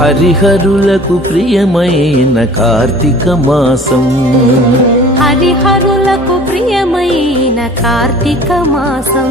హరిహరులకు ప్రియమైన కార్తీక మాసం. హరిహరులకు ప్రియమైన కార్తీక మాసం.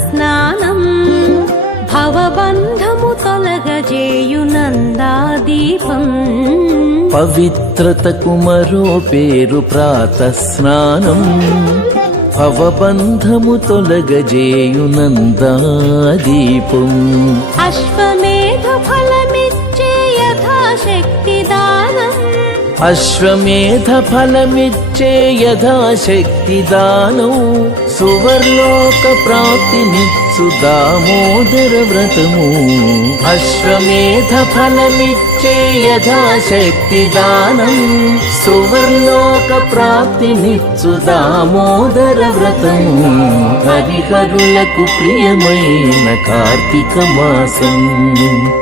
స్నానం భవబంధము తొలగజేయునందా దీపం పవిత్రతకు మరో పేరు ప్రాత స్నానం భవబంధము తొలగజేయునందా దీపం అశ్వమేధ అశ్వమేధ ఫలమిచ్చే యథాశక్తి దానం సువర్లోక ప్రాప్తినిచ్చు దామోదర వ్రతము. అశ్వమేధ ఫలమిచ్చే యథాశక్తి దానం సువర్లోక ప్రాప్తినిచ్చు దామోదర వ్రతము. హరిహరులకు ప్రియమైన కార్తీక మాసం.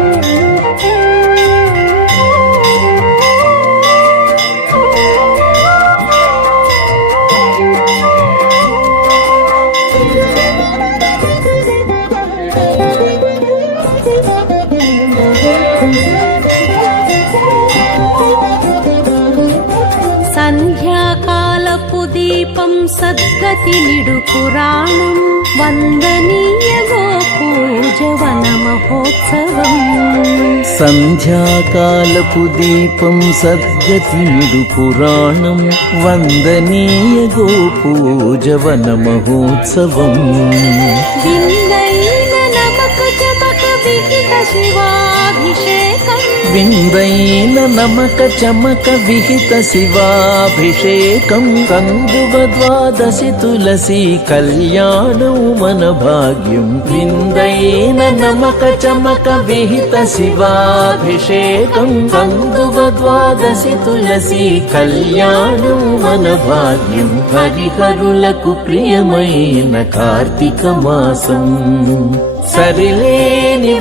దీపం సద్గతి నిడు పురాణం. వందనీయ గోపూజవన మహోత్సవం. సంధ్యాకాలపు దీపం సద్గతిడు పురాణం. వందనీయ గోపూజవన మహోత్సవం. విందైన నమక చమక విహిత శివాభిషేకం. విందైన నమక చమక విహిత శివాభిషేకం కందువ ద్వాదశి తులసి కళ్యాణం మన భాగ్యం. విందైన నమక చమక విహిత శివాభిషేకం కందువ ద్వాదశి తులసి కళ్యాణం మన భాగ్యం. హరిహరులకు ప్రియమైన కార్తీక మాసం. సరిలే